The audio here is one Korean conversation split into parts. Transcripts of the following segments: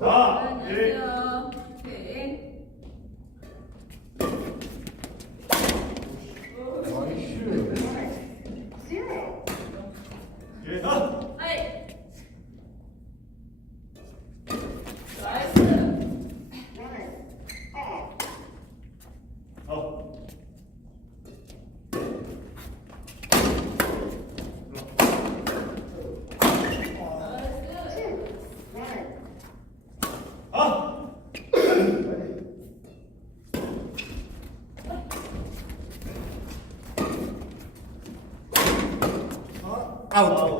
자, 예. out.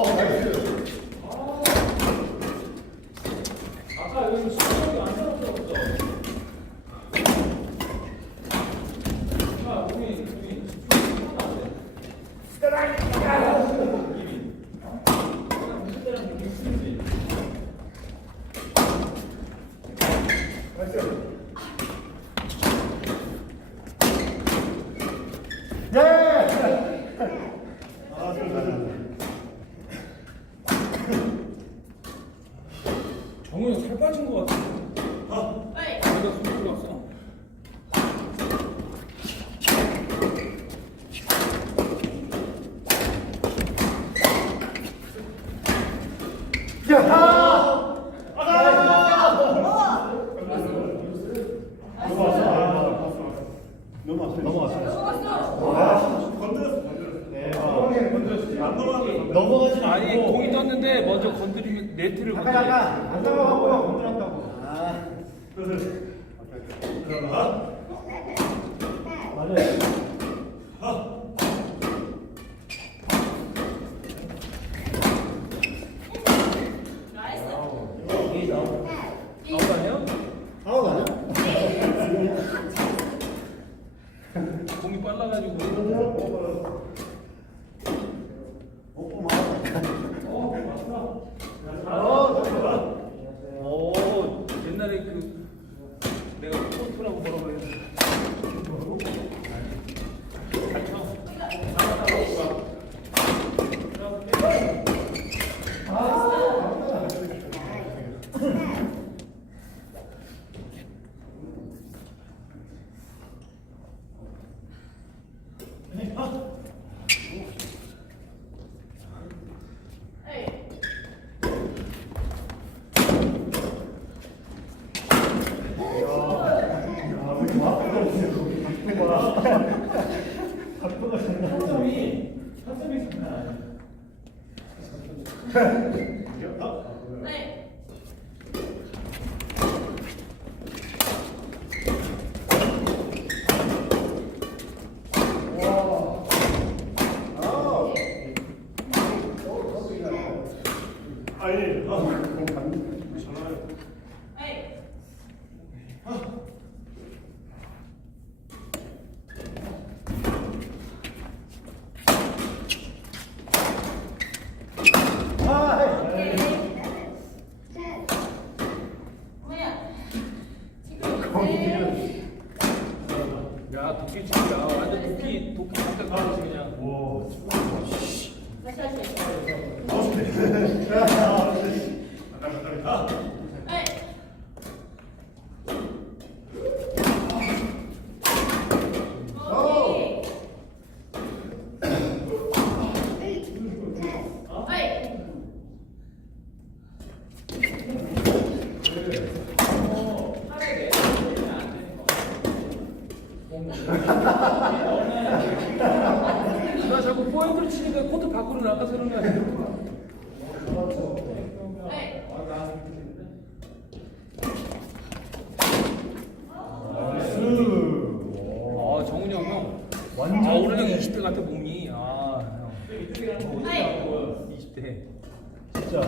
Oh, I see. 넘어가진 아니 공이 떴는데 먼저 건드리면 네트를 건드려. 잠깐 잠깐 안 넘어가고요. 컨셉이 장난 아니야. 귀엽다. 네. 와. 아우. 아니. 어. 도끼 치기야. 완전 도끼, 도끼 잠깐 떨어지 그냥. 오. 다시 다시. 간다, 간다, 간다. 네. 오케이. 네. 나 자꾸 포인트를 치니까 코트 밖으로 나가서 그런 거 아니야? 네. 아 정훈이 형 형. 완전 아 오늘 형 20대 같아 몸이. 아 형. 네. 20대. 진짜.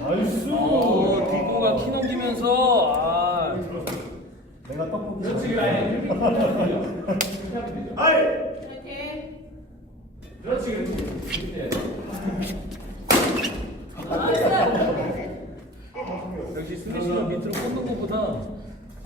나이스. 어 뒷공간 키 넘기면서 아. 내가 떡볶이. 아이. 이렇게. 역시 스매시가 밑으로 뻗는 것보다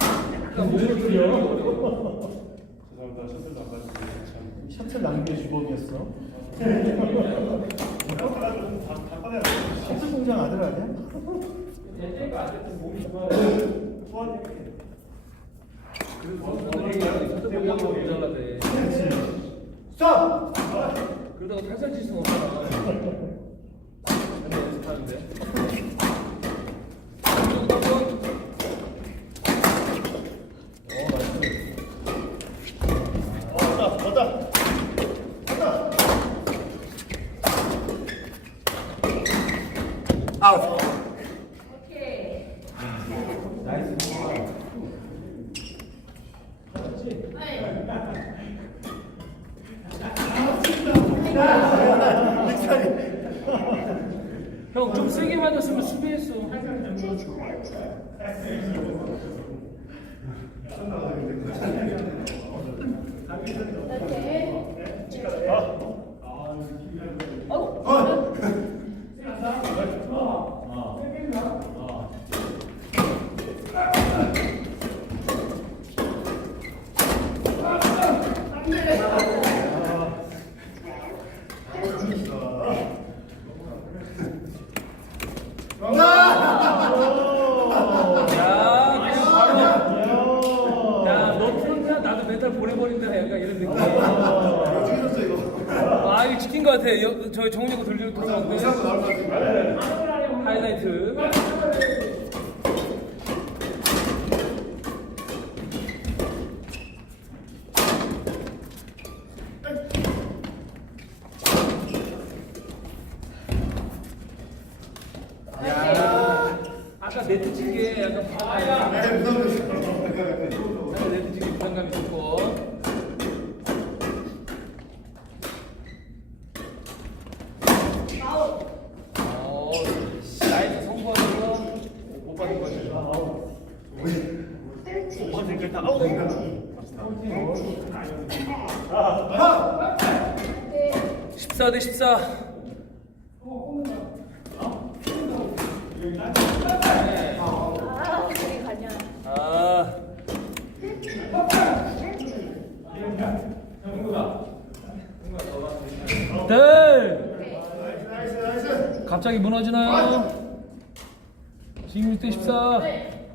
약간 몸을 들여. 죄송합니다. 셔틀도 안 가지고 참. 셔틀 낭비의 주범이었어. 다, 다 꺼내야 돼. 셔틀 공장 아들 아니야? 그래서 오늘이 서대봉이 한번 모자라대. 그러다가 탈살 칠 수는 없잖아. 연습하는데. 한번 한번. 어, 나이스. 왔다, 왔다. 왔다. 아웃. 오케이. 나이스. 네. 형 좀 세게 맞았으면 수비했어. 이렇게. 어? 야, 그냥 바로. 야, 너 트럼프야 나도 멘탈 보내버린다. 약간 이런 느낌. 아, 이거 지킨 것 같아. 여, 저희 정훈이가 돌리고 들어갔는데. 하이라이트. 야, 아까 네트 치기에 약간 파야. 아까 네트 치기 부담감 있었고. 어, 나이스 성공하면서 못 받은 거죠. 오늘 다 아웃. 네. 14대 14. 네. 아, 어디 가냐. 아. 들. 나이스, 나이스. 갑자기 무너지나요? 지금 6대 14. 네.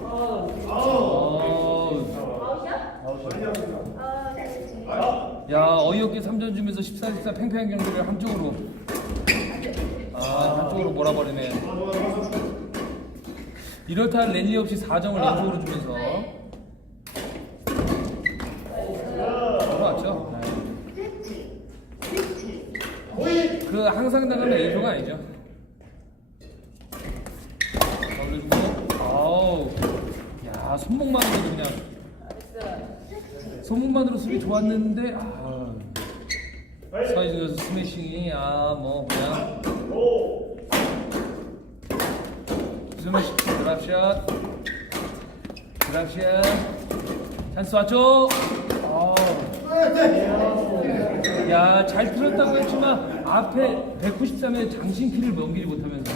어, 아웃이야? 아, 야 어이없게 3점 주면서 14 14 팽팽한 경기를 한쪽으로 아 한쪽으로 몰아버리네. 이럴 때 랠리 없이 4점을 왼쪽으로 주면서 들어왔죠. 그 항상 나가는 A조가 아니죠. 자, 올려주고 아우 야 손목만으로도 그냥 손목만으로 수비 좋았는데 아. 사이즈에서 스매싱이 아 뭐 그냥. 스매싱 드랍샷. 드랍샷. 찬스 왔죠? 야잘 틀었다고 했지만 앞에 193에 장신키를 넘기지 못하면서.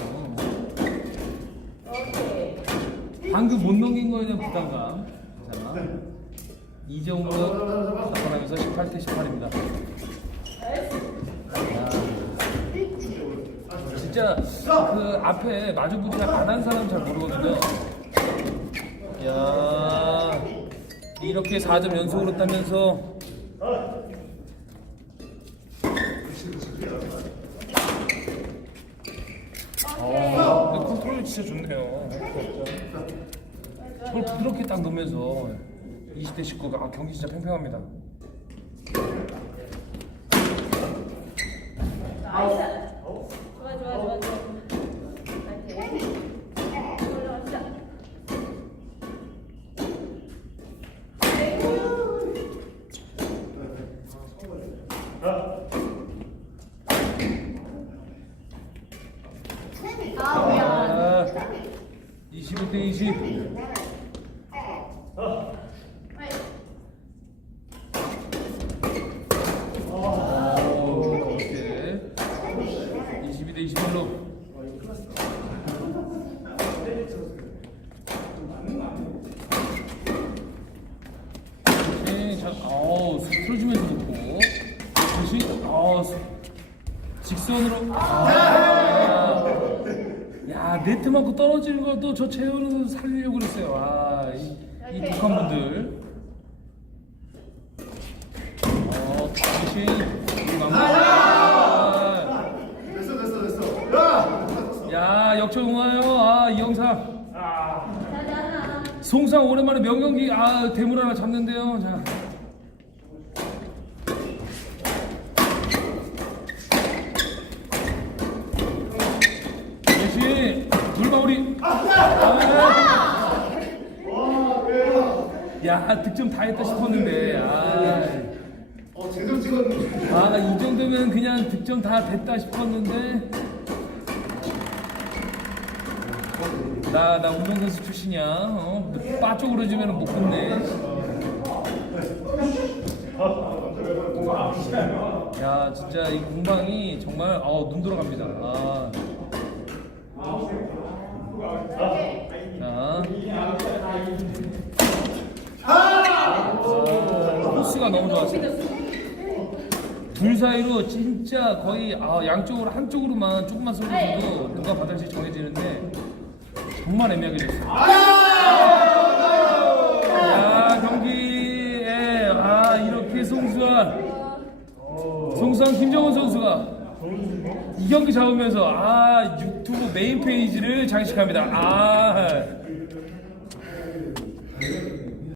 방금 못 넘긴 거에 대한 부담감 2점으로 잡아나면서 18대 18입니다. 진짜 그 앞에 마주보지 안한 사람 잘 모르거든요. 야 이렇게 4점 연속으로 따면서 어, 근데 컨트롤이 진짜 좋네요. 저걸 부드럽게 딱 넣으면서 20대 19가 아, 경기 진짜 팽팽합니다. 나이스. 좋아, 좋아, 좋아, 좋아. 파이팅. 올라갑시다. 아, 미안. 아, 25대 20. 오, 오케이. 22대 21로. 오케이, 자, 어우, 풀어주면서 놓고. 다시, 어, 직선으로. 아, 야, 네트 맞고 떨어지는 것도 저 채우는 살리려고 그랬어요. 와, 이, 이 북한 분들. 어. 우리 막내. 아, 됐어 됐어 됐어 야 야, 역전와요. 아, 이영상. 자자자. 송상 오랜만에 명경기 아 대물 하나 잡는데요. 자. 야 득점 다 했다 싶었는데 아. 어 제대로 찍었는데 아, 이 정도면 그냥 득점 다 됐다 싶었는데. 나, 나 운동선수 출신이야. 어? 바 쪽으로 주면 못 붙네. 야, 진짜 이 공방이 정말, 어, 눈 돌아갑니다. 아. 자. 아, 코스가 너무 좋았어요. 둘 사이로 진짜 거의 아, 양쪽으로 한쪽으로만 조금만 쏠려도 누가 받을지 정해지는데 정말 애매하게 됐어요. 야 경기에 아 이렇게 송수환 송수환 김정은 선수가 이 경기 잡으면서 아 유튜브 메인 페이지를 장식합니다. 아